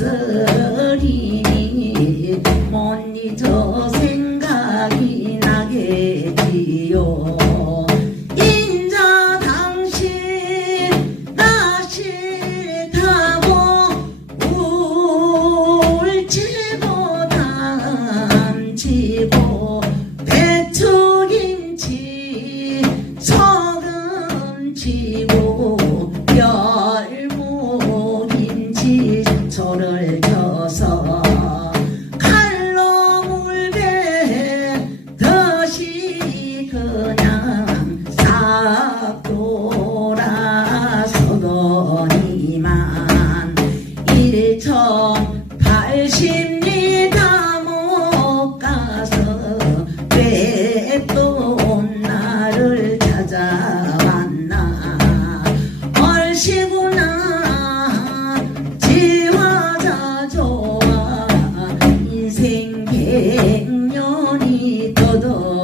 있으리 못 잊어 생각이 나겠지요. 인자 당신 나 싫다고 울지고 담치고 배추김치 소금치고 백년이 더더